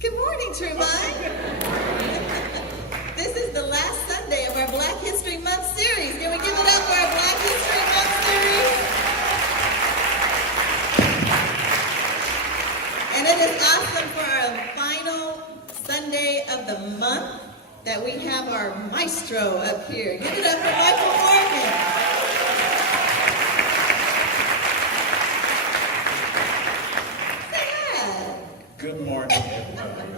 Good morning, Tremont. This is the last Sunday of our Black History Month series. Can we give it up for our Black History Month series? And it is awesome for our final Sunday of the month that we have our maestro up here. Give it up for Michael Morgan. Good morning, everybody.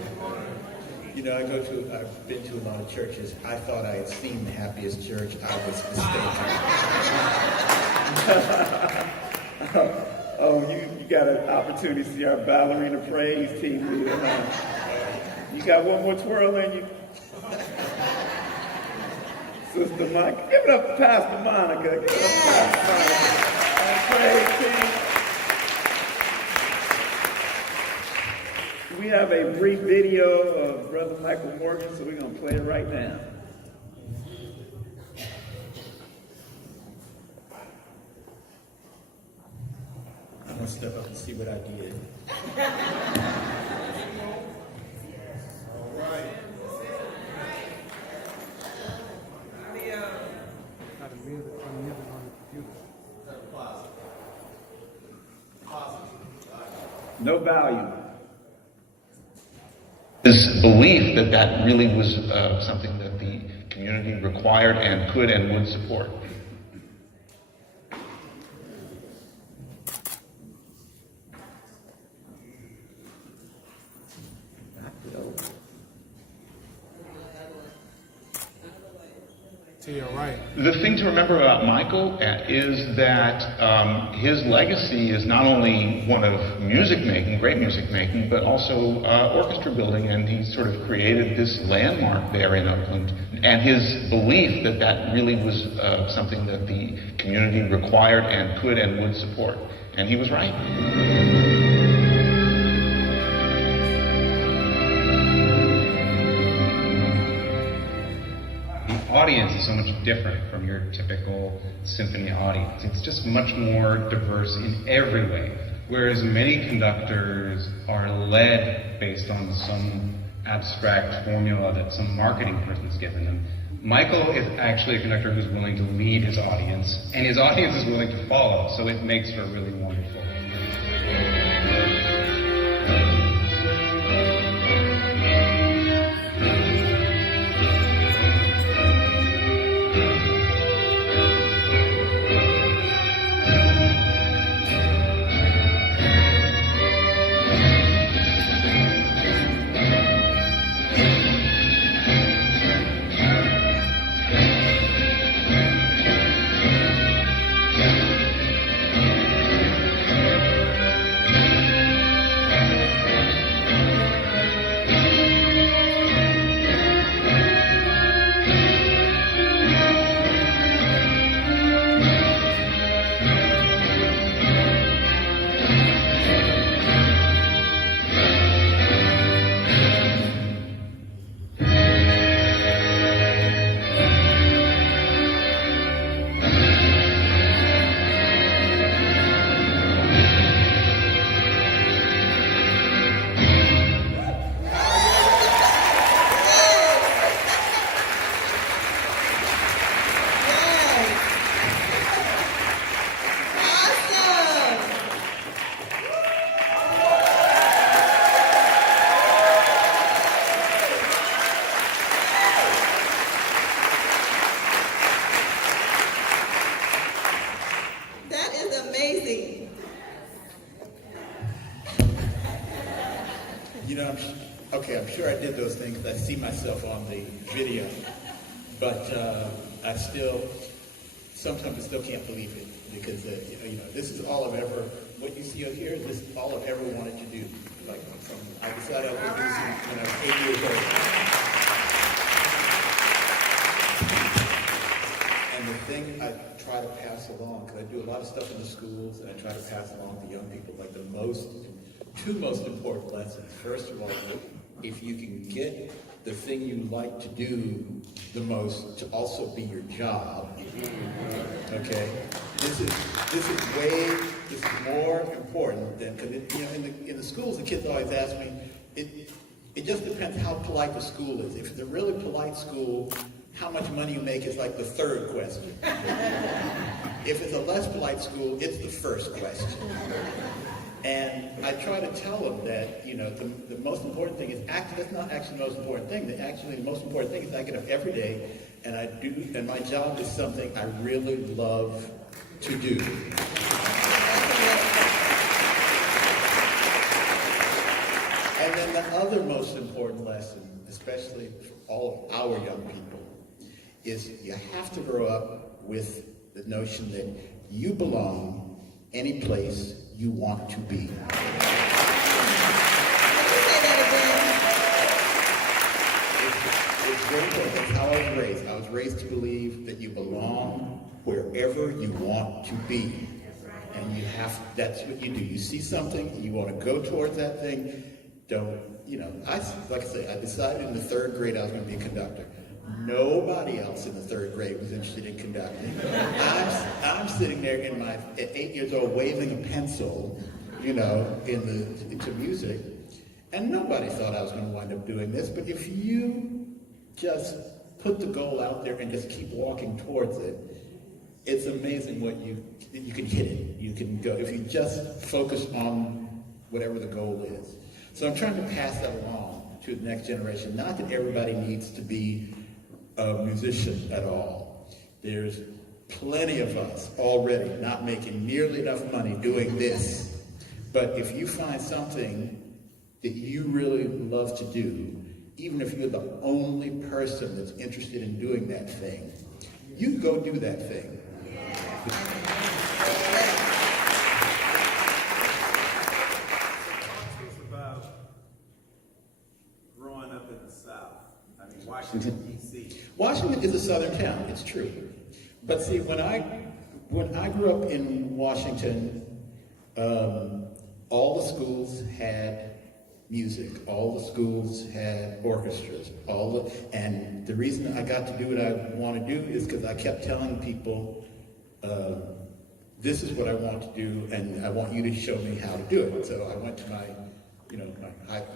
You know, I've been to a lot of churches. I thought I had seen the happiest church. I was mistaken. Oh, you got an opportunity to see our ballerina praise team leader, huh? You got one more twirl in you? Sister Monica. Give it up for Pastor Monica. Give it up for Pastor Monica. Praise team. We have a brief video of Brother Michael Morgan, so we're going to play it right now. I'm going to step up and see what I did. All right. No value. This belief that that really was something that the community required and could and would support. To your right. The thing to remember about Michael is that his legacy is not only one of music making, great music making, but also orchestra building, and he sort of created this landmark there in Oakland. And his belief that that really was something that the community required and could and would support. And he was right. Audience is so much different from your typical symphony audience. It's just much more diverse in every way. Whereas many conductors are led based on some abstract formula that some marketing person's given them, Michael is actually a conductor who's willing to lead his audience, and his audience is willing to follow, so it makes for really wonderful. I'm sure I did those things. I see myself on the video, but sometimes I still can't believe it because this is all I've ever. What you see out here, this is all I've ever wanted to do. Like I decided I was going to do this when I was 8 years old. And the thing I try to pass along, because I do a lot of stuff in the schools, and I try to pass along to young people like two most important lessons. First of all, if you can get the thing you like to do the most to also be your job, okay? This is more important than, because in the schools, the kids always ask me, It just depends how polite the school is. If it's a really polite school, how much money you make is like the third question. If it's a less polite school, it's the first question. And I try to tell them that, the most important thing is that's not actually the most important thing. The most important thing is I get up every day and my job is something I really love to do. And then the other most important lesson, especially for all of our young people, is you have to grow up with the notion that you belong any place you want to be. Say that It's very important. That's how I was raised. I was raised to believe that you belong wherever you want to be. And that's what you do. You see something, and you want to go towards that thing. Like I say, I decided in the third grade I was going to be a conductor. Nobody else in the third grade was interested in conducting. I'm sitting there at 8 years old waving a pencil, to music, and nobody thought I was going to wind up doing this. But if you just put the goal out there and just keep walking towards it, it's amazing what you can hit it. You can go if you just focus on whatever the goal is. So I'm trying to pass that along to the next generation. Not that everybody needs to be a musician at all. There's plenty of us already not making nearly enough money doing this. But if you find something that you really love to do, even if you're the only person that's interested in doing that thing, you go do that thing. Washington, D.C. Washington is a southern town, it's true. But see, when I grew up in Washington, all the schools had music, all the schools had orchestras, and the reason I got to do what I want to do is because I kept telling people, this is what I want to do, and I want you to show me how to do it. So I went to my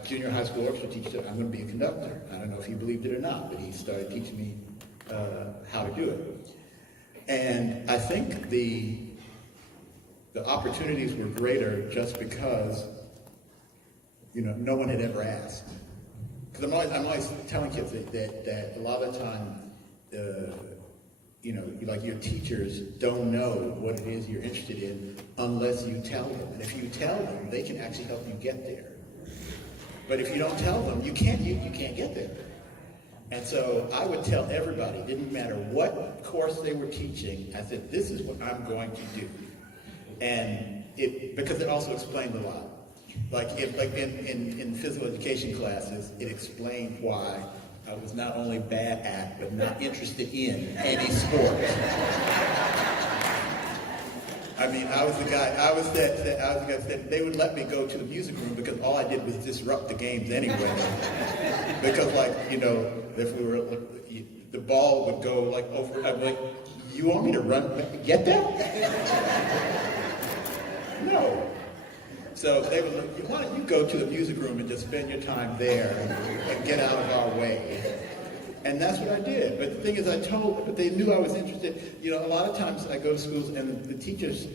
junior high school orchestra teacher said, I'm going to be a conductor. I don't know if he believed it or not, but he started teaching me how to do it. And I think the opportunities were greater just because, no one had ever asked. Because I'm always telling kids that a lot of the time, like your teachers don't know what it is you're interested in unless you tell them. And if you tell them, they can actually help you get there. But if you don't tell them, you can't get there. And so I would tell everybody, it didn't matter what course they were teaching, I said, this is what I'm going to do. And because it also explained a lot. Like in physical education classes, it explained why I was not only bad at, but not interested in any sport. I mean, I was the guy that said they would let me go to the music room because all I did was disrupt the games anyway. Because if we were, the ball would go over, I'm like, you want me to run, get that? No. So they would look, why don't you go to the music room and just spend your time there and get out of our way? And that's what I did. But the thing is, but they knew I was interested. A lot of times I go to schools and the teachers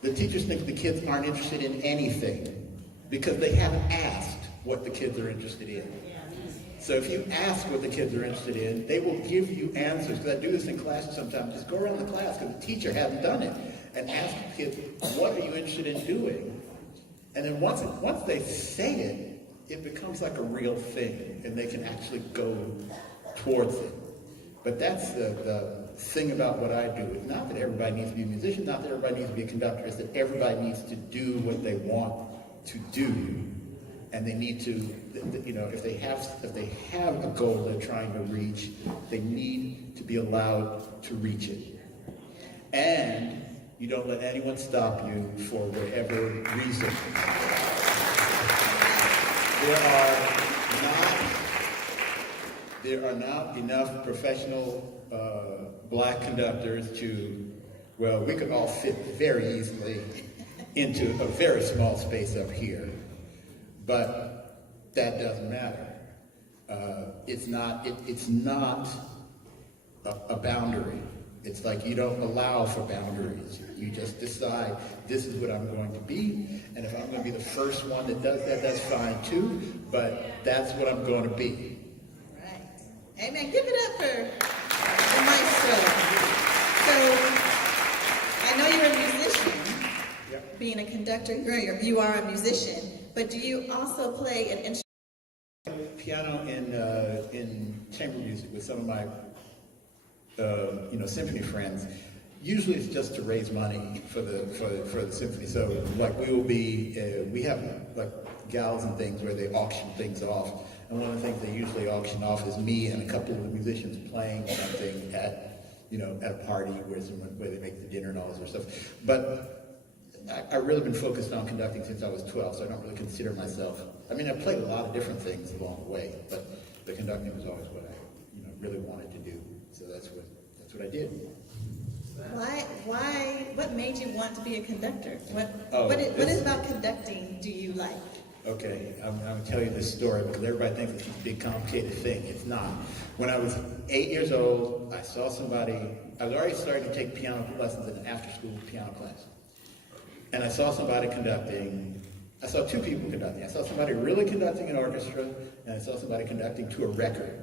think the kids aren't interested in anything because they haven't asked what the kids are interested in. So if you ask what the kids are interested in, they will give you answers. Because I do this in classes sometimes. Just go around the class because the teacher hasn't done it and ask the kids, what are you interested in doing? And then once they say it, it becomes like a real thing, and they can actually go towards it. But that's the thing about what I do. It's not that everybody needs to be a musician, not that everybody needs to be a conductor. It's that everybody needs to do what they want to do, and they need to, if they have a goal they're trying to reach, they need to be allowed to reach it. And you don't let anyone stop you for whatever reason. There are not enough professional black conductors we could all fit very easily into a very small space up here. But that doesn't matter. It's not a boundary. It's like you don't allow for boundaries. You just decide, this is what I'm going to be, and if I'm going to be the first one that does that, that's fine too, but that's what I'm going to be. Right. Amen. Give it up for the maestro. So, I know you're a musician, being a conductor, you are a musician, but do you also play an instrument? Piano in chamber music with some of my symphony friends. Usually it's just to raise money for the symphony. So like we have like gals and things where they auction things off. And one of the things they usually auction off is me and a couple of the musicians playing something at a party where they make the dinner and all this sort of stuff. But I've really been focused on conducting since I was 12, so I don't really consider myself. I mean, I played a lot of different things along the way, but the conducting was always what I really wanted to do. So that's what I did. What made you want to be a conductor? What is about conducting do you like? Okay, I'm going to tell you this story because everybody thinks it's a big complicated thing. It's not. When I was 8 years old, I saw somebody. I was already starting to take piano lessons in an after-school piano class. And I saw somebody conducting. I saw two people conducting. I saw somebody really conducting an orchestra, and I saw somebody conducting to a record.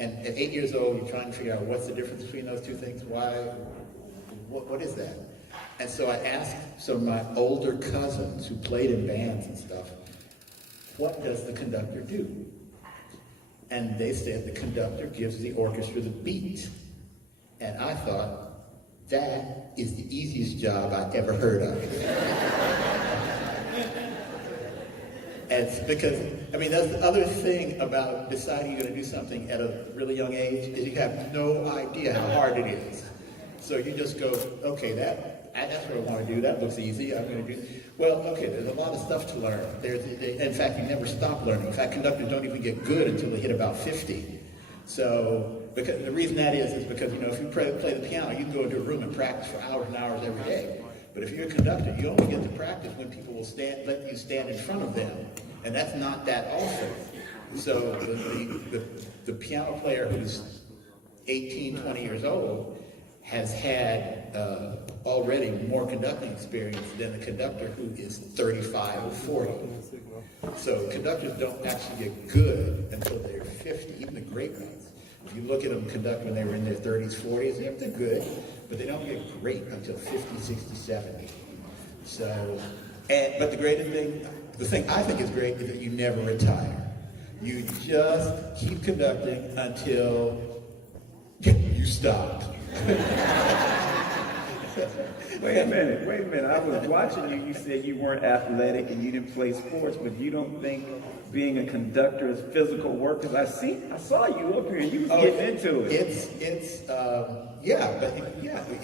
And at 8 years old, you're trying to figure out what's the difference between those two things. Why? What is that? And so I asked some of my older cousins who played in bands and stuff, what does the conductor do? And they said the conductor gives the orchestra the beat. And I thought, that is the easiest job I've ever heard of. And it's because, that's the other thing about deciding you're going to do something at a really young age, is you have no idea how hard it is. So you just go, okay, that's what I want to do. That looks easy. I'm going to do. Well, okay, there's a lot of stuff to learn. In fact, you never stop learning. In fact, conductors don't even get good until they hit about 50. So, because the reason that is because, if you play the piano, you can go into a room and practice for hours and hours every day. But if you're a conductor, you only get to practice when people will let you stand in front of them. And that's not that often. So the piano player who's 18, 20 years old has had already more conducting experience than the conductor who is 35 or 40. So conductors don't actually get good until they're 50, even the great ones. If you look at them conduct when they were in their 30s, 40s, they're good, but they don't get great until 50, 60, 70. So, but the thing I think is great is that you never retire. You just keep conducting until you stop. Wait a minute. I was watching you. You said you weren't athletic and you didn't play sports, but you don't think being a conductor is physical work? Because I saw you up here and you was getting into it. It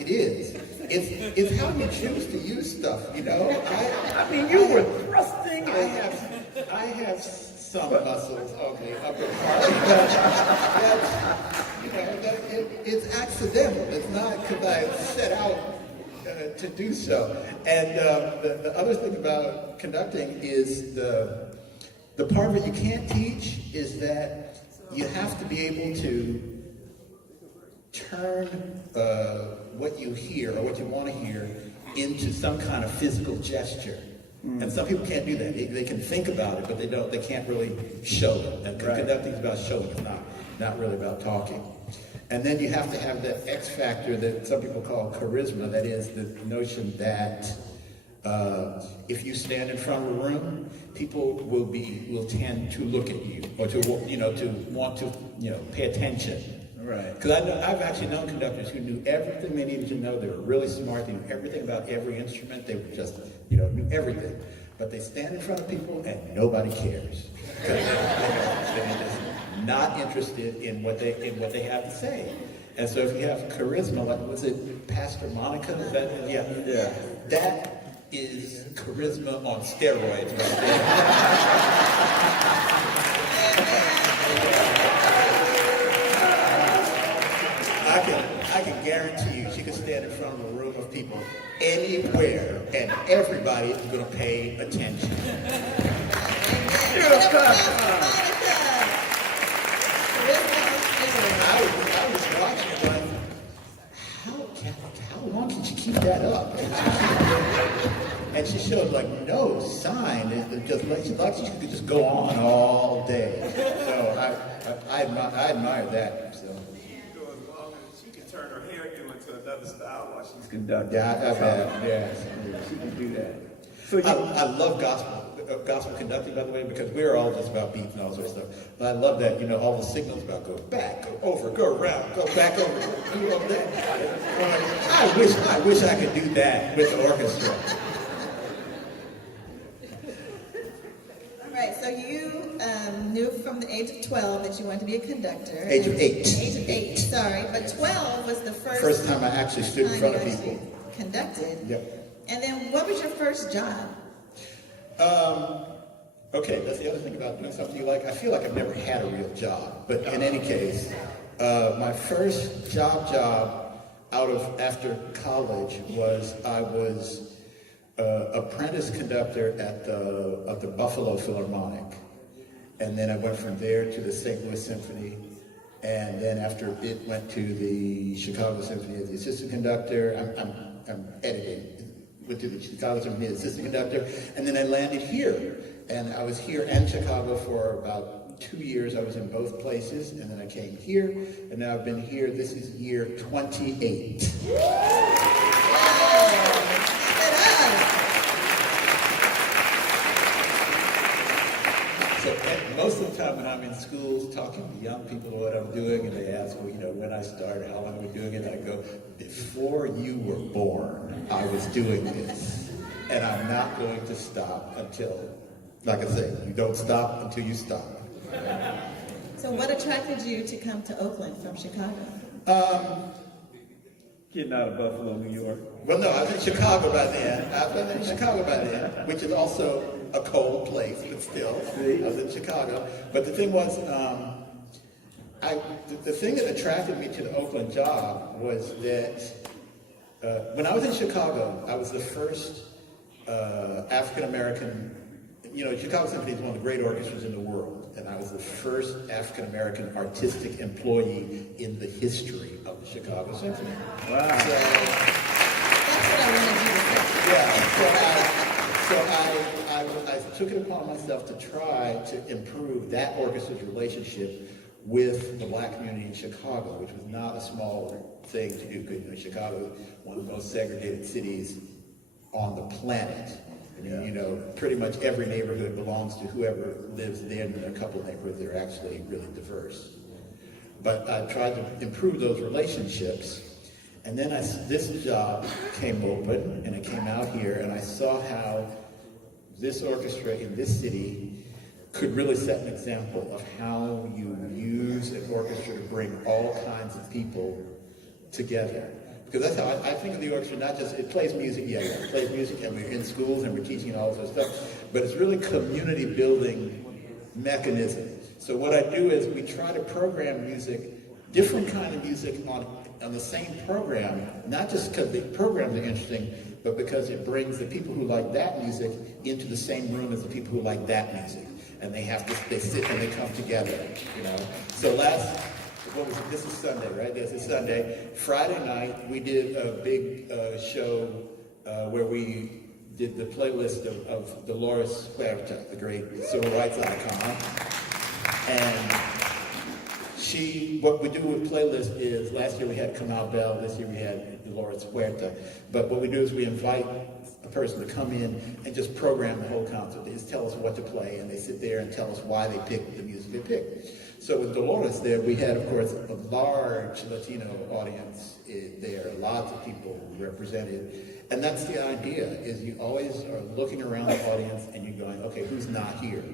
is. It's how you choose to use stuff, you were thrusting. I have some muscles on the upper part, but it's accidental. It's not because I set out to do so. And the other thing about conducting is the part of it you can't teach is that you have to be able to turn what you hear or what you want to hear into some kind of physical gesture. And some people can't do that. They can think about it, but they can't really show it. And conducting is about showing, it's not really about talking. And then you have to have that X factor that some people call charisma. That is the notion that if you stand in front of a room, people will tend to look at you or to want to pay attention. Right. Because I've actually known conductors who knew everything they needed to know. They were really smart. They knew everything about every instrument. They were just knew everything. But they stand in front of people and nobody cares. They're just not interested in what they have to say. And so if you have charisma, like was it Pastor Monica? Yeah. That is charisma on steroids right there. I can guarantee you she could stand in front of a room of people anywhere and everybody is going to pay attention. You're a you could just go on all day. So I admire that. So. As long as she can turn her hairdo into another style while she's conducting. Yeah, I bet. Yeah. She can do that. So I love gospel conducting, by the way, because we're all just about beats and all sorts of stuff. But I love that, all the signals about go back, go over, go around, go back over, do all that. I wish I could do that with the orchestra. All right, so you knew from the age of 12 that you wanted to be a conductor. Age of 8. Age of 8, sorry. But 12 was the First time I actually stood in front of people. Conducted. Yep. And then what was your first job? Okay, that's the other thing about doing something you like. I feel like I've never had a real job. But in any case, my first job after college was I was apprentice conductor at the Buffalo Philharmonic. And then I went from there to the St. Louis Symphony. And then after it went to the Chicago Symphony as the assistant conductor. I'm editing. Went to the Chicago Symphony as assistant conductor. And then I landed here. And I was here and Chicago for about 2 years. I was in both places. And then I came here. And now I've been here. This is year 28. So most of the time when I'm in schools talking to young people what I'm doing, and they ask me, when I started, how long I've been doing it, I go, before you were born, I was doing this. And I'm not going to stop until, like I say, you don't stop until you stop. So what attracted you to come to Oakland from Chicago? getting out of Buffalo, New York. Well, no, I was in Chicago by then. Which is also a cold place, but still, I was in Chicago. But the thing was, the thing that attracted me to the Oakland job was that when I was in Chicago, I was the first African-American, Chicago Symphony is one of the great orchestras in the world, and I was the first African-American artistic employee in the history of the Chicago Symphony. Wow. That's what I wanted you to say. Yeah, so I took it upon myself to try to improve that orchestra's relationship with the black community in Chicago, which was not a small thing to do, because Chicago is one of the most segregated cities on the planet. Pretty much every neighborhood belongs to whoever lives there, and there are a couple of neighborhoods that are actually really diverse. But I tried to improve those relationships, and then this job came open, and I came out here, and I saw how this orchestra in this city could really set an example of how you use an orchestra to bring all kinds of people together. Because that's how I think of the orchestra, not just, it plays music, it plays music, and we're in schools and we're teaching and all this stuff, but it's really community building mechanism. So what I do is we try to program music, different kind of music on the same program, not just because the programs are interesting, but because it brings the people who like that music into the same room as the people who like that music. And they sit and they come together, So this is Sunday, right? This is Sunday. Friday night, we did a big show where we did the playlist of Dolores Huerta, the great civil rights icon. And what we do with playlist is, last year we had Kamau Bell, this year we had Dolores Huerta. But what we do is we invite a person to come in and just program the whole concert. They just tell us what to play, and they sit there and tell us why they picked the music they picked. So with Dolores there, we had, of course, a large Latino audience there, lots of people represented. And that's the idea, is you always are looking around the audience and you're going, okay, who's not here?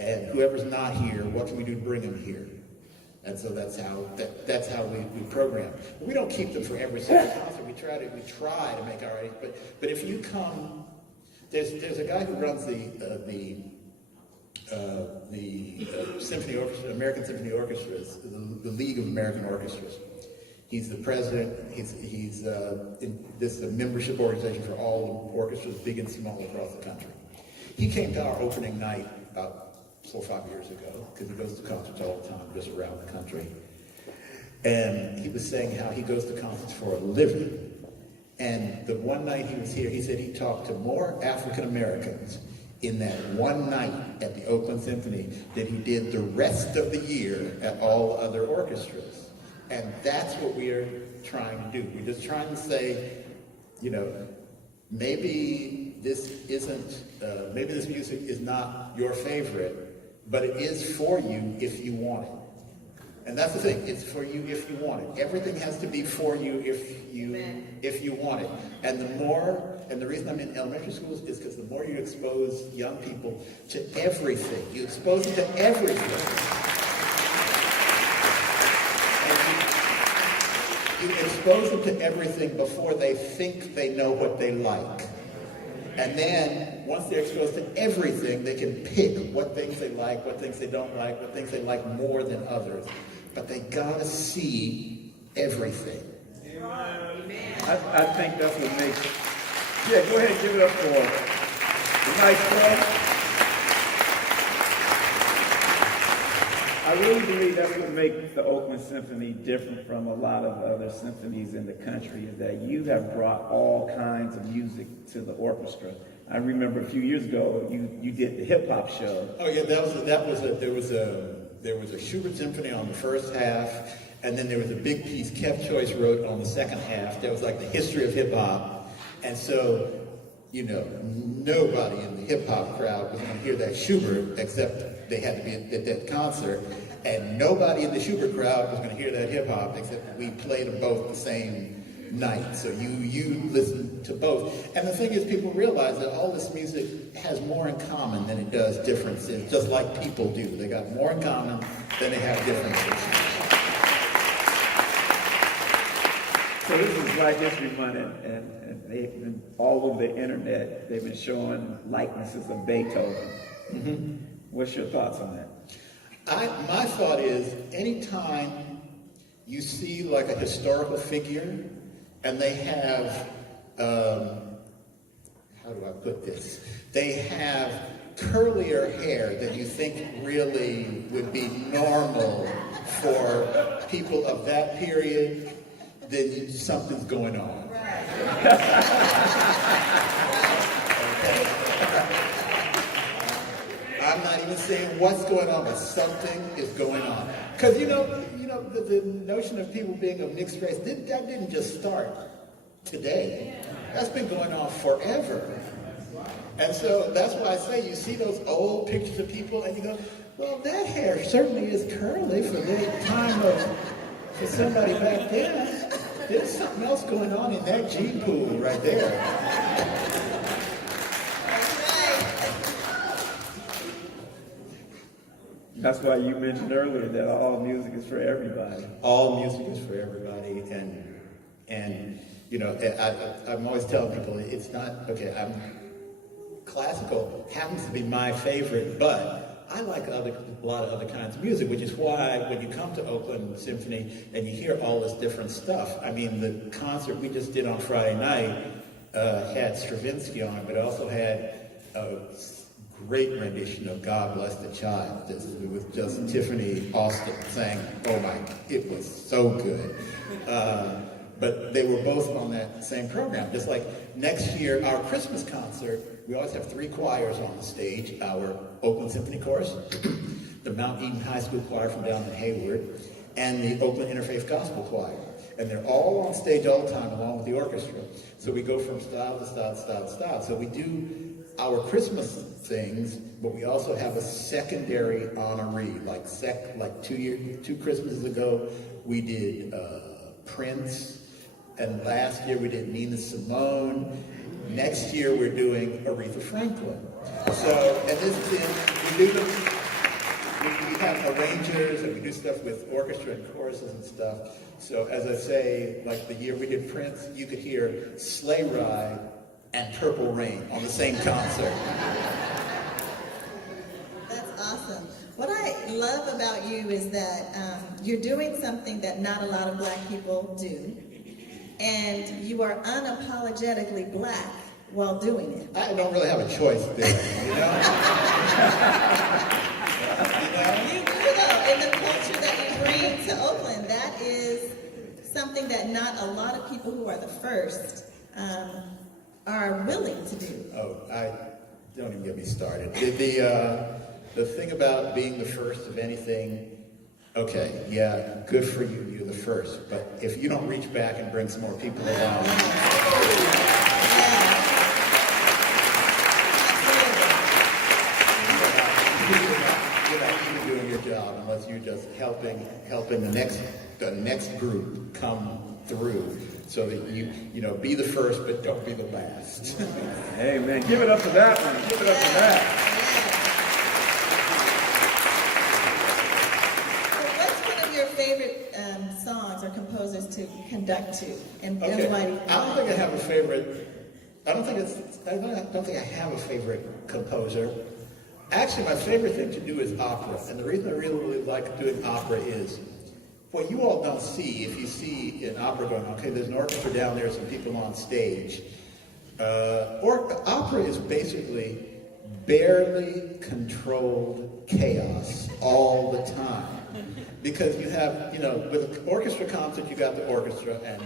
And whoever's not here, what can we do to bring them here? And so that's how we program. We don't keep them for every single concert. We try to make our audience. But if you come, there's a guy who runs the Symphony Orchestra, American Symphony Orchestras, the League of American Orchestras. He's the president. He's in this membership organization for all orchestras, big and small, across the country. He came to our opening night about 4 or 5 years ago, because he goes to concerts all the time, just around the country. And he was saying how he goes to concerts for a living. And the one night he was here, he said he talked to more African Americans in that one night at the Oakland Symphony than he did the rest of the year at all other orchestras. And that's what we're trying to do. We're just trying to say, you know, maybe this isn't, maybe this music is not your favorite, but it is for you if you want it. And that's the thing, it's for you if you want it. Everything has to be for you if you want it. And the reason I'm in elementary schools is because the more you expose young people to everything, you expose them to everything. And you expose them to everything before they think they know what they like. And then, once they're exposed to everything, they can pick what things they like, what things they don't like, what things they like more than others. But they gotta see everything. I think that's what makes. Yeah, go ahead and give it up for the nice club. I really believe that's what makes the Oakland Symphony different from a lot of other symphonies in the country, is that you have brought all kinds of music to the orchestra. I remember a few years ago, you did the hip hop show. Oh yeah, there was a Schubert Symphony on the first half, and then there was a big piece Kev Choice wrote on the second half. That was like the history of hip hop. And so, you know, nobody in the hip hop crowd was going to hear that Schubert, except they had to be at that concert. And nobody in the Schubert crowd was going to hear that hip hop, except we played them both the same night. So you listen to both. And the thing is, people realize that all this music has more in common than it does differences, just like people do. They got more in common than they have differences. So this is Black History Month, and they've been all over the internet. They've been showing likenesses of Beethoven. Mm-hmm. What's your thoughts on that? My thought is, anytime you see like a historical figure, and they have, how do I put this? They have curlier hair that you think really would be normal for people of that period, then something's going on. I'm not even saying what's going on, but something is going on. Because the notion of people being of mixed race, that didn't just start today. That's been going on forever. And so that's why I say you see those old pictures of people and you go, well, that hair certainly is curly for the time for somebody back then. There's something else going on in that gene pool right there. That's why you mentioned earlier that all music is for everybody. All music is for everybody, and you know, I'm always telling people it's not okay. Classical happens to be my favorite, but I like a lot of other kinds of music, which is why when you come to Oakland Symphony and you hear all this different stuff. I mean, the concert we just did on Friday night had Stravinsky on, but it also had a great rendition of God Bless the Child. This was with just Tiffany Austin saying, oh my, it was so good. But they were both on that same program. Just like next year, our Christmas concert, we always have 3 choirs on the stage. Our Oakland Symphony Chorus, the Mount Eden High School Choir from down in Hayward, and the Oakland Interfaith Gospel Choir. And they're all on stage all the time along with the orchestra. So we go from style to style to style to style. So we do our Christmas things, but we also have a secondary honoree. Like 2 Christmases ago, we did Prince. And last year we did Nina Simone. Next year we're doing Aretha Franklin. So, and this is we have arrangers and we do stuff with orchestra and choruses and stuff. So as I say, like the year we did Prince, you could hear Sleigh Ride and Purple Rain on the same concert. That's awesome. What I love about you is that you're doing something that not a lot of Black people do. And you are unapologetically Black while doing it. I don't really have a choice there, you know? You do though, in the culture that you bring to Oakland, that is something that not a lot of people who are the first are willing to do. Oh, Don't even get me started. The thing about being the first of anything, okay, yeah, good for you, you're the first. But if you don't reach back and bring some more people along, you're not even doing your job unless you're just helping the next group come through. So that you know, be the first, but don't be the last. Hey, man, give it up for that one. Give it up for that. So what's one of your favorite songs or composers to conduct to? And Okay, why? I don't think I have a favorite. I don't think I have a favorite composer. Actually, my favorite thing to do is opera, and the reason I really like doing opera is what you all don't see. If you see an opera going, okay, there's an orchestra down there, some people on stage. Opera is basically barely controlled chaos all the time. Because you have, you know, with an orchestra concert, you got the orchestra, and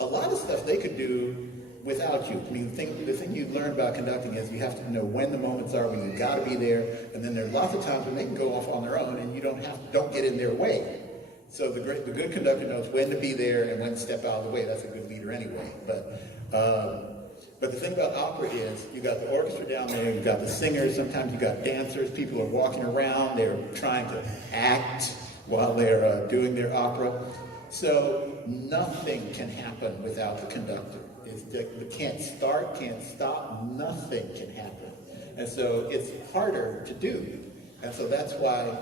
a lot of stuff they could do without you. I mean, the thing you learn about conducting is you have to know when the moments are, when you got to be there, and then there are lots of times when they can go off on their own, and you don't get in their way. So the good conductor knows when to be there and when to step out of the way. That's a good leader anyway. But the thing about opera is you got the orchestra down there, you got the singers, sometimes you got dancers, people are walking around, they're trying to act while they're doing their opera. So nothing can happen without the conductor. It can't start, can't stop, nothing can happen. And so it's harder to do. And so that's why,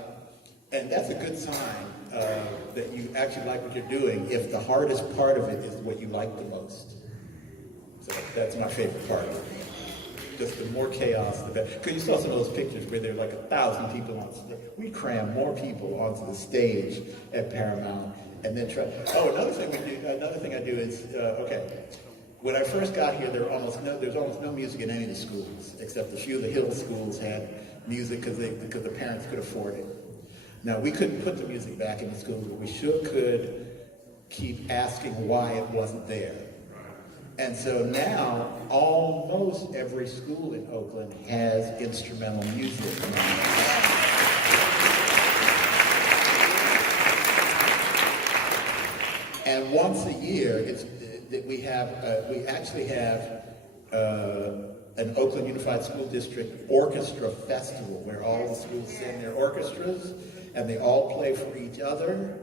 and that's a good sign that you actually like what you're doing if the hardest part of it is what you like the most. So that's my favorite part of it. Just the more chaos, the better. Because you saw some of those pictures where there are like 1,000 people on stage. We cram more people onto the stage at Paramount and then try. Oh, another thing I do is, okay, when I first got here, there's almost no music in any of the schools, except a few of the Hill schools had music because the parents could afford it. Now, we couldn't put the music back in the schools, but we sure could keep asking why it wasn't there. And so now, almost every school in Oakland has instrumental music. And once a year, we actually have an Oakland Unified School District Orchestra Festival where all the schools send their orchestras and they all play for each other.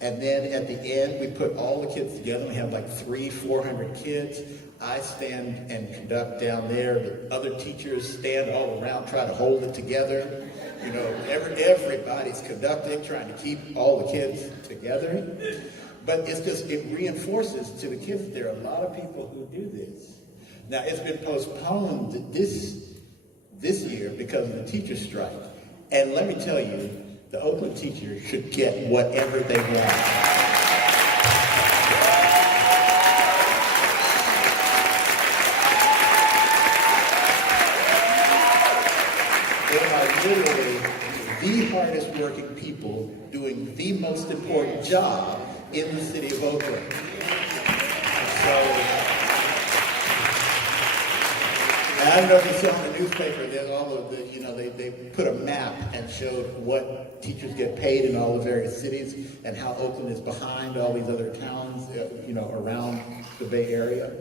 And then at the end, we put all the kids together. We have like 300-400 kids. I stand and conduct down there. The other teachers stand all around, try to hold it together. You know, everybody's conducting, trying to keep all the kids together. But it reinforces to the kids that there are a lot of people who do this. Now, it's been postponed this year because of the teacher strike. And let me tell you, the Oakland teachers should get whatever they want. They are literally the hardest working people doing the most important job in the city of Oakland. So, and I don't know if you saw in the newspaper, there's all of the, they put a map and showed what teachers get paid in all the various cities and how Oakland is behind all these other towns, around the Bay Area.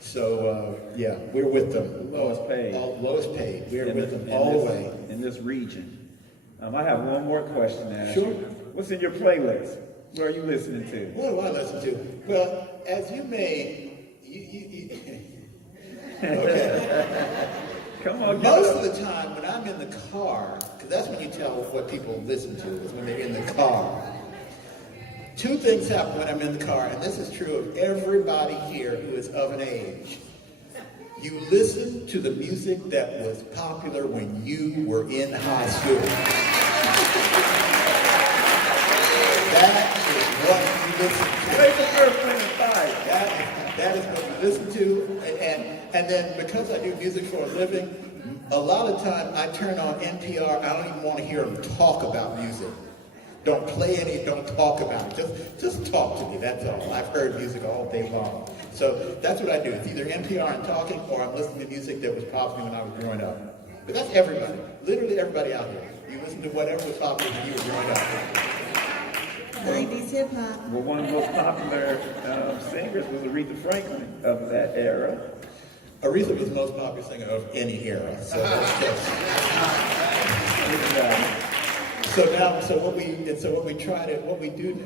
So, yeah, we're with them. Lowest paid. Lowest paid. We're with them all the way. In this region. I have one more question to ask Sure. you. What's in your playlist? What are you listening to? What do I listen to? Well, as you may, okay. Come on, Most of the time when I'm in the car, because that's when you tell what people listen to, is when they're in the car. Two things happen when I'm in the car, and this is true of everybody here who is of an age. You listen to the music that was popular when you were in high school. That is what you listen to. Wait for Earth, Wind, and Fire. That is what you listen to. And then because I do music for a living, a lot of time I turn on NPR. I don't even want to hear them talk about music. Don't play any, don't talk about it. Just talk to me, that's all. I've heard music all day long. So that's what I do. It's either NPR and talking, or I'm listening to music that was popular when I was growing up. But that's everybody, literally everybody out here. You listen to whatever was popular when you were growing up. 90s hip hop. Well, one of the most popular singers was Aretha Franklin of that era. Aretha was the most popular singer of any era, so that's just.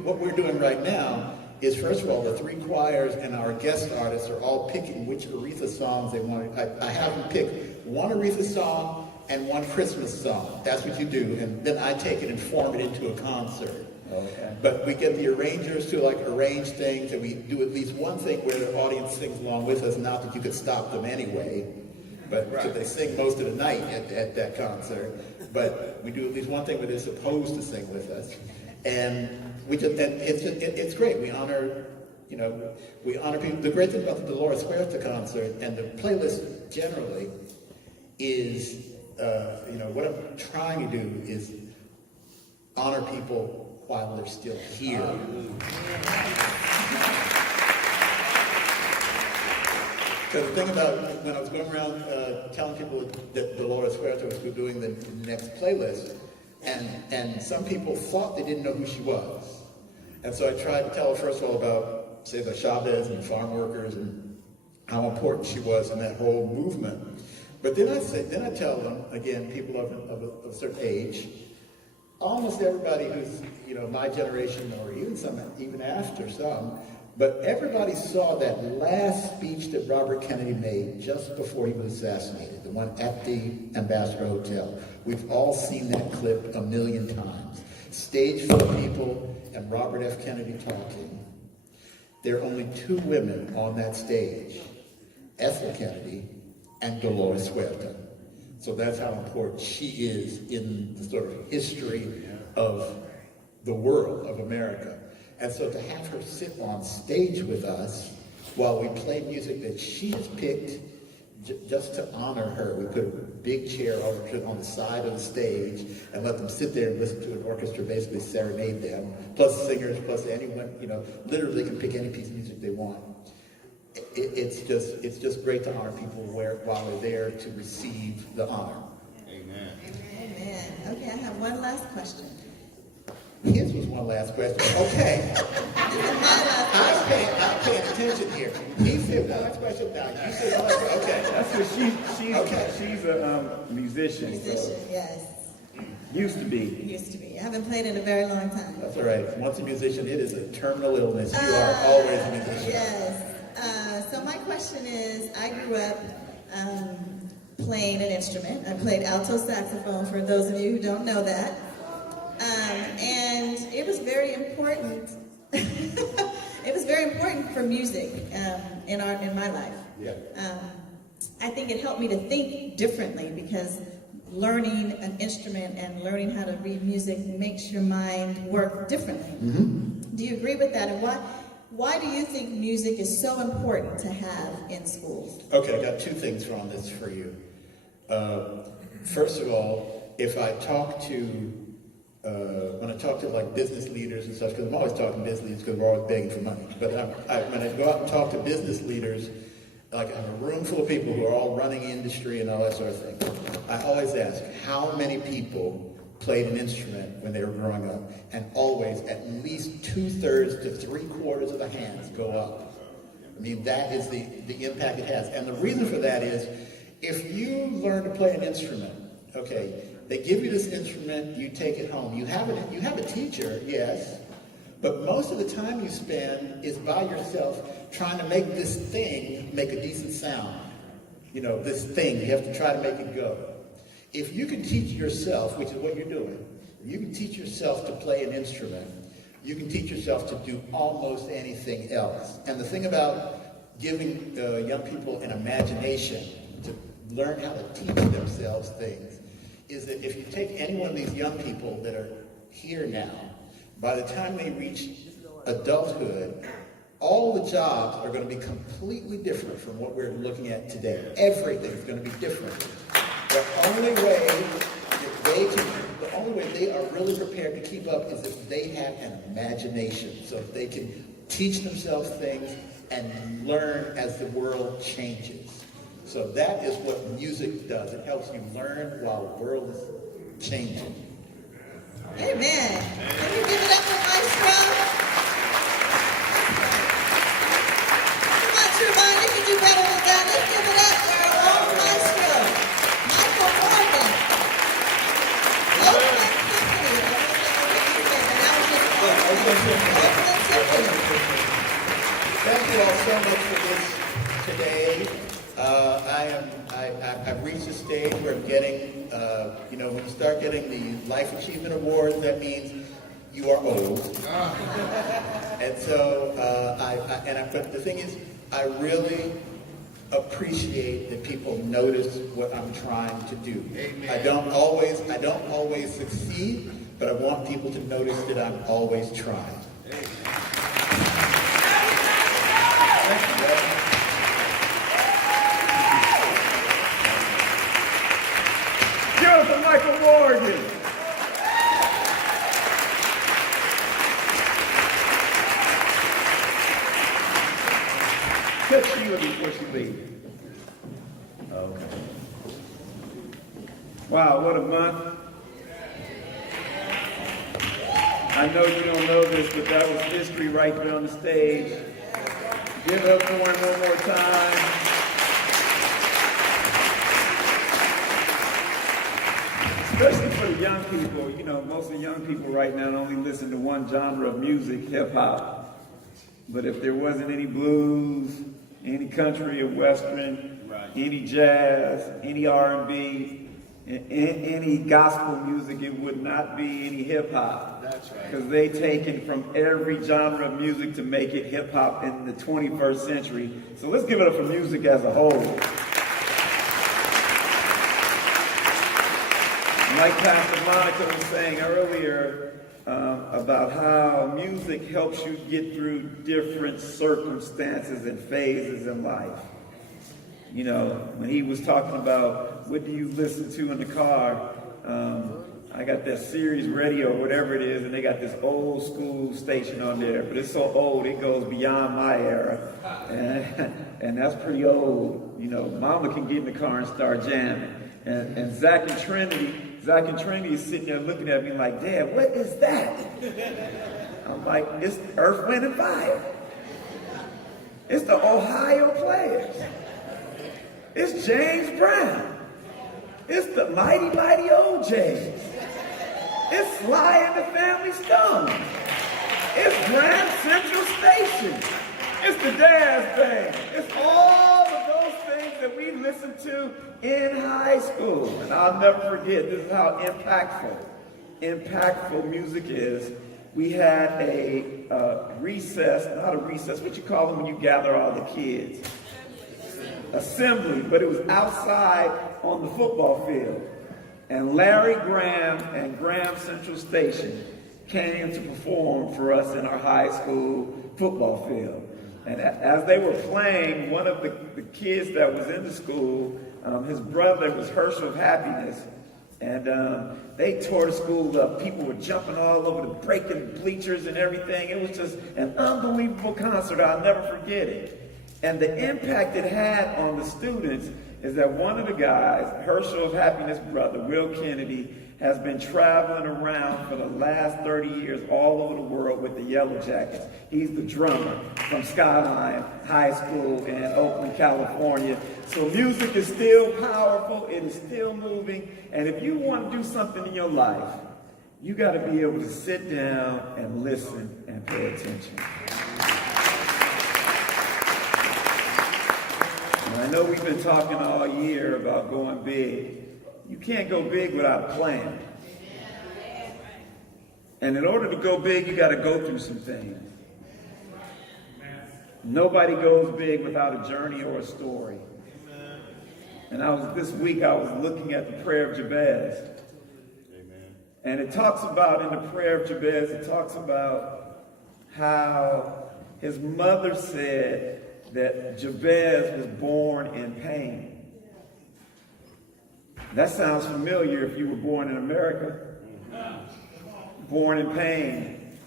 What we're doing right now is, first of all, the three choirs and our guest artists are all picking which Aretha songs they want. I have them pick one Aretha song and one Christmas song. That's what you do, and then I take it and form it into a concert. Okay. But we get the arrangers to arrange things, and we do at least one thing where the audience sings along with us. Not that you could stop them anyway, but right. They sing most of the night at that concert. But we do at least one thing where they're supposed to sing with us, and it's great. We honor people. The great thing about the Dolores Huerta concert and the playlist generally is, what I'm trying to do is honor people while they're still here. Because the thing about when I was going around telling people that Dolores Huerta was doing the next playlist, and some people thought they didn't know who she was. And so I tried to tell her, first of all, about Cesar Chavez and farm workers and how important she was in that whole movement. But then I tell them, again, people of a certain age, almost everybody who's, my generation or even after some, but everybody saw that last speech that Robert Kennedy made just before he was assassinated, the one at the Ambassador Hotel. We've all seen that clip a million times. Stage full of people and Robert F. Kennedy talking. There are only two women on that stage, Ethel Kennedy and Dolores Huerta. So that's how important she is in the sort of history of the world, of America. And so to have her sit on stage with us while we play music that she has picked just to honor her, we put a big chair on the side of the stage and let them sit there and listen to an orchestra basically serenade them, plus singers, plus anyone, literally can pick any piece of music they want. It's just great to honor people while they're there to receive the honor. Amen. Amen. Okay, I have one last question. His was one last question. Okay. I'm paying attention here. He said one last question now. You said one last question. Okay. That's what she's a musician. Musician, yes. Used to be. Used to be. I haven't played in a very long time. That's all right. Once a musician, it is a terminal illness. You are always a musician. Yes. So my question is, I grew up playing an instrument. I played alto saxophone, for those of you who don't know that. And it was very important. It was very important for music in my life. Yeah. I think it helped me to think differently, because learning an instrument and learning how to read music makes your mind work differently. Mm-hmm. Do you agree with that? And why do you think music is so important to have in schools? Okay, I got two things on this for you. First of all, if I talk to when I talk to business leaders and such, because I'm always talking to business leaders because we're always begging for money. But when I go out and talk to business leaders, like in a room full of people who are all running industry and all that sort of thing, I always ask, how many people played an instrument when they were growing up? And always at least 2/3 to 3/4 of the hands go up. I mean, that is the impact it has. And the reason for that is, if you learn to play an instrument, okay, they give you this instrument, you take it home. You have a teacher, yes, but most of the time you spend is by yourself trying to make this thing make a decent sound. This thing, you have to try to make it go. If you can teach yourself, which is what you're doing, you can teach yourself to play an instrument, you can teach yourself to do almost anything else. And the thing about giving young people an imagination to learn how to teach themselves things is that if you take any one of these young people that are here now, by the time they reach adulthood, all the jobs are going to be completely different from what we're looking at today. Everything is going to be different. The only way they are really prepared to keep up is if they have an imagination, so if they can teach themselves things and learn as the world changes. So that is what music does. It helps you learn while the world is changing. Amen. Can you give it up for Maestro? Come on, Trevon, you can do better than that. Let's give it up for our own Maestro, Michael Morgan. Oakland Symphony. That was just Oakland Symphony. Thank you all so much for this today. I've reached a stage where I'm getting, when you start getting the Life Achievement Awards, that means you are old. And so, but the thing is, I really appreciate that people notice what I'm trying to do. Amen. I don't always succeed, but I want people to notice that I'm always trying. Amen. Thank you, brother. For Michael Morgan. Touch Sheila before she leaves. Okay. Wow, what a month. I know you don't know this, but that was history right there on the stage. Give it up for him one more time. Especially for the young people, most of the young people right now only listen to one genre of music, hip hop. But if there wasn't any blues, any country or western, any jazz, any R&B, any gospel music, it would not be any hip hop. That's right. Because they taken from every genre of music to make it hip hop in the 21st century. So let's give it up for music as a whole. Like Pastor Monica was saying earlier about how music helps you get through different circumstances and phases in life. When he was talking about what do you listen to in the car, I got that Sirius radio or whatever it is, and they got this old school station on there, but it's so old it goes beyond my era, and that's pretty old. Mama can get in the car and start jamming, and Zach and Trinity is sitting there looking at me like, Dad, what is that? I'm like, it's Earth, Wind, and Fire. It's the Ohio Players. It's James Brown. It's the Mighty Mighty OJs. It's Sly and the Family Stone. It's Grand Central Station. It's the Daz Band. It's all of those things that we listened to in high school. And I'll never forget, this is how impactful music is. We had a recess, not a recess, what you call them when you gather all the kids? Assembly, but it was outside on the football field. And Larry Graham and Graham Central Station came to perform for us in our high school football field. And as they were playing, one of the kids that was in the school, his brother was Herschel of Happiness, and they tore the school up. People were jumping all over the breaking bleachers and everything. It was just an unbelievable concert. I'll never forget it. And the impact it had on the students is that one of the guys, Herschel of Happiness' brother, Will Kennedy, has been traveling around for the last 30 years all over the world with the Yellow Jackets. He's the drummer from Skyline High School in Oakland, California. So music is still powerful, it is still moving, and if you want to do something in your life, you got to be able to sit down and listen and pay attention. And I know we've been talking all year about going big. You can't go big without a plan. And in order to go big, you got to go through some things. Nobody goes big without a journey or a story. And this week I was looking at the prayer of Jabez. And it talks about, in the prayer of Jabez, it talks about how his mother said that Jabez was born in pain. That sounds familiar if you were born in America. Born in pain.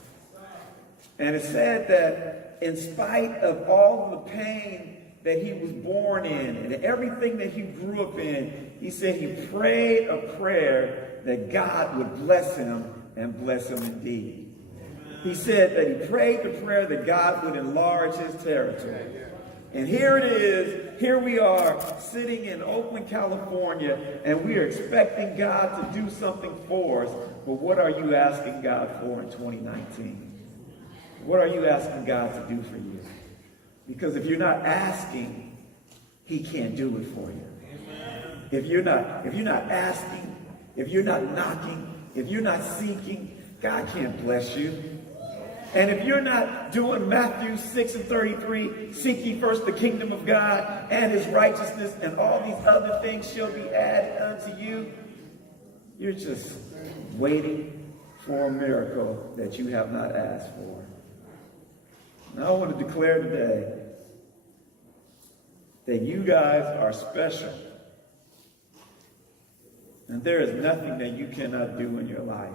And it said that in spite of all the pain that he was born in and everything that he grew up in, he said he prayed a prayer that God would bless him and bless him indeed. He said that he prayed the prayer that God would enlarge his territory. And here it is, here we are sitting in Oakland, California, and we are expecting God to do something for us. But what are you asking God for in 2019? What are you asking God to do for you? Because if you're not asking, he can't do it for you. If you're not asking, if you're not knocking, if you're not seeking, God can't bless you. And if you're not doing Matthew 6:33, seek ye first the kingdom of God and his righteousness, and all these other things shall be added unto you, you're just waiting for a miracle that you have not asked for. And I want to declare today that you guys are special. And there is nothing that you cannot do in your life.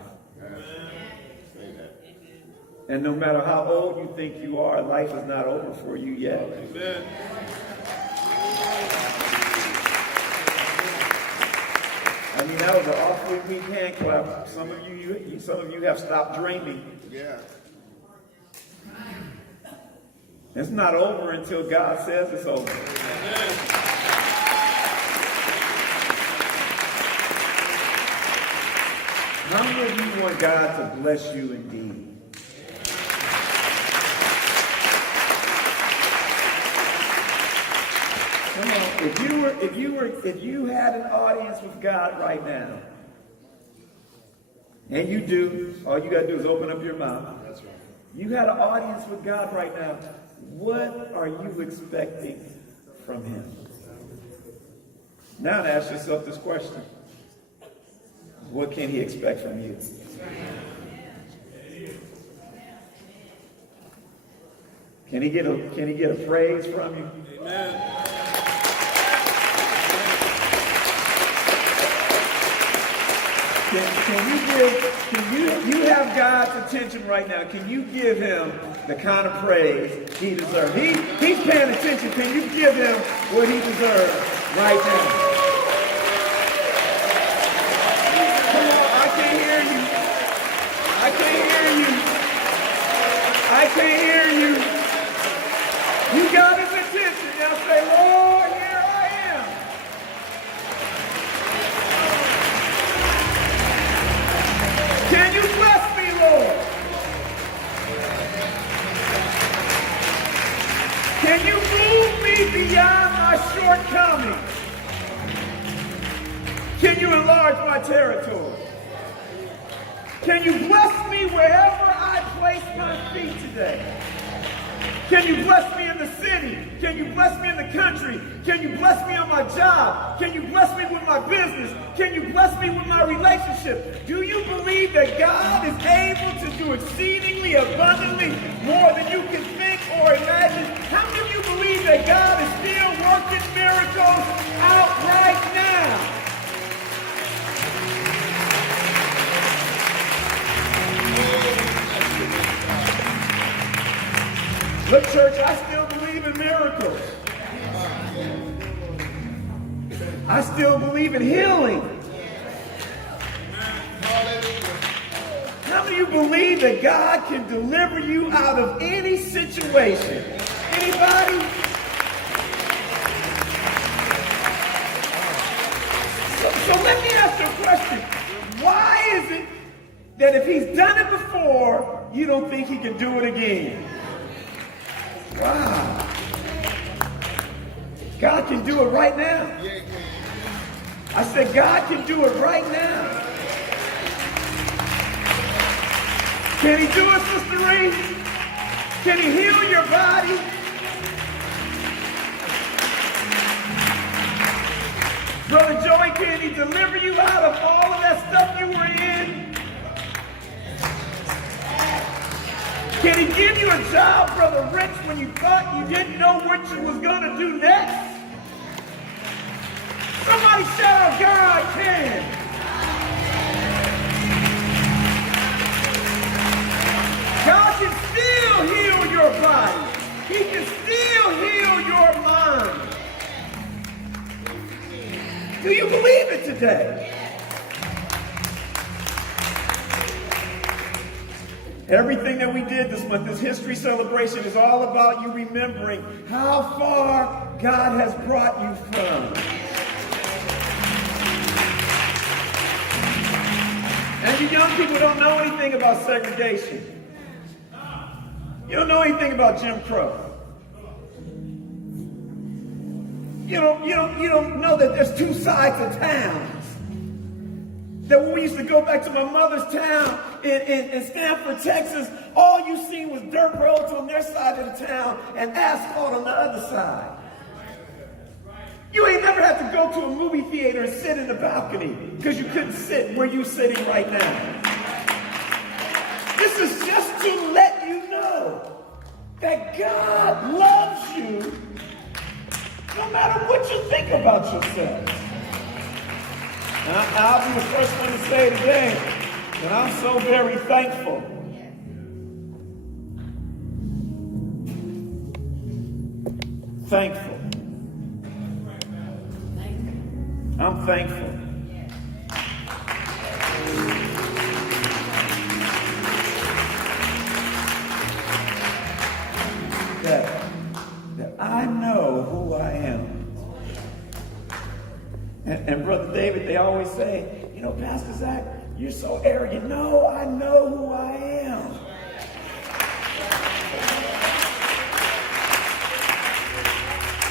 And no matter how old you think you are, life is not over for you yet. Amen. I mean, that was an awfully weak hand clap. Some of you have stopped dreaming. Yeah. It's not over until God says it's over. How many of you want God to bless you indeed? Come on, if you had an audience with God right now, and you do, all you gotta do is open up your mouth. That's right. You had an audience with God right now. What are you expecting from him? Now ask yourself this question. What can he expect from you? Can he get a praise from you? Amen. Can you have God's attention right now? Can you give him the kind of praise he deserves? He's paying attention. Can you give him what he deserves right now? Come on, I can't hear you. I can't hear you. I can't hear you. You got his attention. Now say, Lord, here I am. Can you bless me, Lord? Can you move me beyond my shortcomings? Can you enlarge my territory? Can you bless me wherever I place my feet today? Can you bless me in the city? Can you bless me in the country? Can you bless me on my job? Can you bless me with my business? Can you bless me with my relationship? Do you believe that God is able to do exceedingly abundantly more than you can think or imagine? How many of you believe that God is still working miracles out right now? Look, church, I still believe in miracles. I still believe in healing. How many of you believe that God can deliver you out of any situation? Anybody? So let me ask you a question. Why is it that if he's done it before, you don't think he can do it again? Wow. God can do it right now. I said God can do it right now. Can he do it, Sister Reed? Can he heal your body? Brother Joey, can he deliver you out of all of that stuff you were in? Can he give you a job, Brother Rich, when you thought you didn't know what you was going to do next? Somebody shout, God can. God can still heal your body. He can still heal your mind. Do you believe it today? Everything that we did this month, this history celebration, is all about you remembering how far God has brought you from. And you young people don't know anything about segregation. You don't know anything about Jim Crow. You don't know that there's two sides of towns. That when we used to go back to my mother's town in Stanford, Texas, all you seen was dirt roads on their side of the town and asphalt on the other side. You ain't never had to go to a movie theater and sit in the balcony because you couldn't sit where you're sitting right now. This is just to let you know that God loves you no matter what you think about yourself. I'll be the first one to say today that I'm so very thankful. Thankful. I'm thankful. That I know who I am. And Brother David, they always say, you know, Pastor Zach, you're so arrogant. No, I know who I am.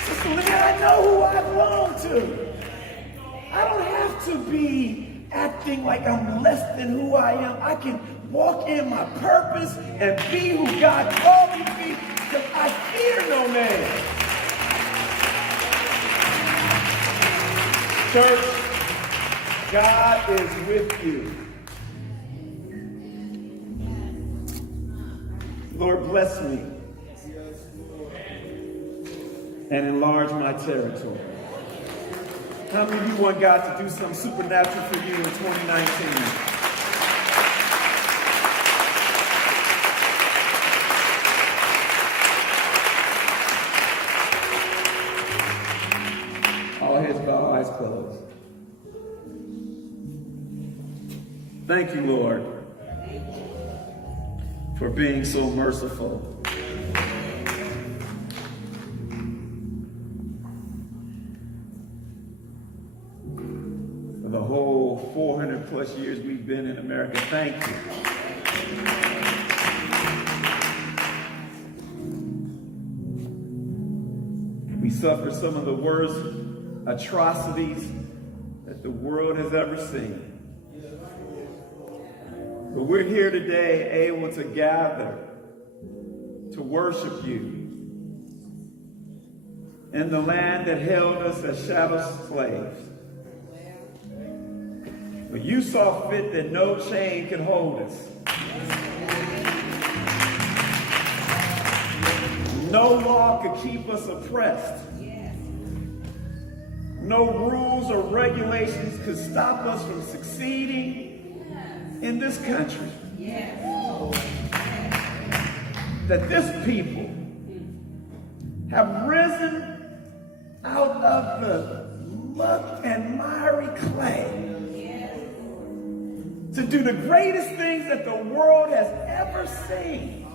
Sister Leah, I know who I belong to. I don't have to be acting like I'm less than who I am. I can walk in my purpose and be who God called me to be because I fear no man. Church, God is with you. Lord, bless me and enlarge my territory. How many of you want God to do something supernatural for you in 2019? All heads bowed, eyes closed. Thank you, Lord, for being so merciful. For the whole 400 plus years we've been in America, thank you. We suffer some of the worst atrocities that the world has ever seen. But we're here today able to gather to worship you in the land that held us as shadow slaves. But you saw fit that no chain could hold us. No law could keep us oppressed. No rules or regulations could stop us from succeeding in this country. That this people have risen out of the muck and miry clay to do the greatest things that the world has ever seen.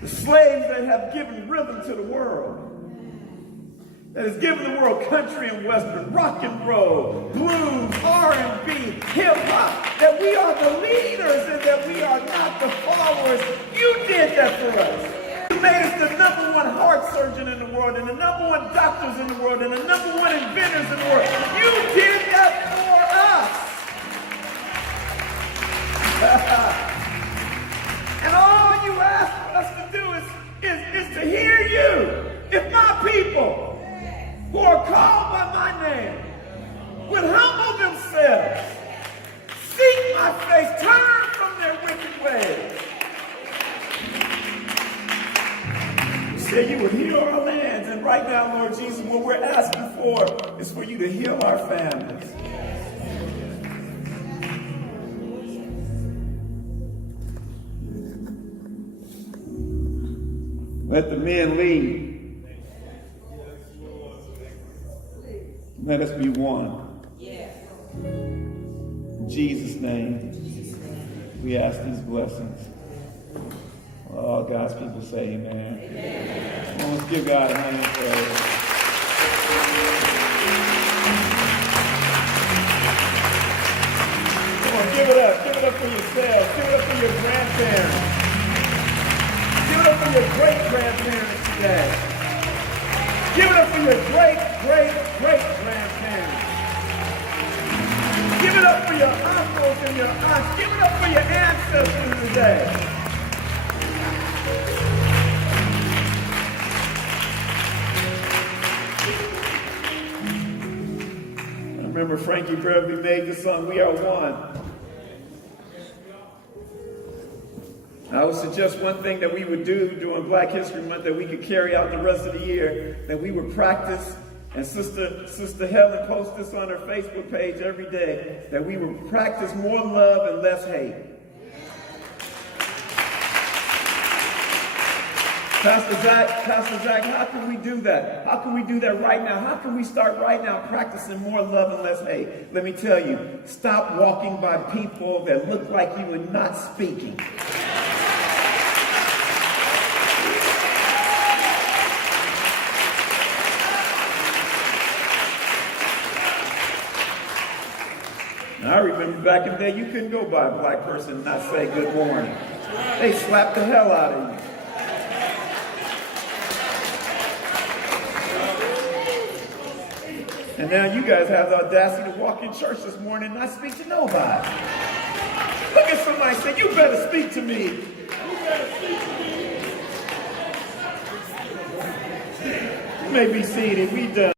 The slaves that have given rhythm to the world, that has given the world country and western, rock and roll, blues, R&B, hip-hop, that we are the leaders and that we are not the followers. You did that for us. You made us the #1 heart surgeon in the world and the #1 doctors in the world and the #1 inventors in the world. You did that for us. And all you ask us to do is to hear you. If my people who are called by my name would humble themselves, seek my face, turn from their wicked ways. You said you would heal our lands, and right now, Lord Jesus, what we're asking for is for you to heal our families. Let the men lead. Let us be one. In Jesus' name, we ask these blessings. All God's people say amen. Well, let's give God a hand of praise. Come on, give it up. Give it up for yourselves. Give it up for your grandparents. Give it up for your great-grandparents today. Give it up for your great-great-great-grandparents. Give it up for your uncles and your aunts. Give it up for your ancestors today. I remember Frankie Burley made the song, "We Are One." I would suggest one thing that we would do during Black History Month that we could carry out the rest of the year, that we would practice, and Sister Helen posts this on her Facebook page every day, that we would practice more love and less hate. Pastor Zach, how can we do that? How can we do that right now? How can we start right now practicing more love and less hate? Let me tell you, stop walking by people that look like you and not speaking. I remember back in the day, you couldn't go by a black person and not say good morning. They slapped the hell out of you. And now you guys have the audacity to walk in church this morning and not speak to nobody. Look at somebody and say, "You better speak to me." You better speak to me. You may be seated. We done.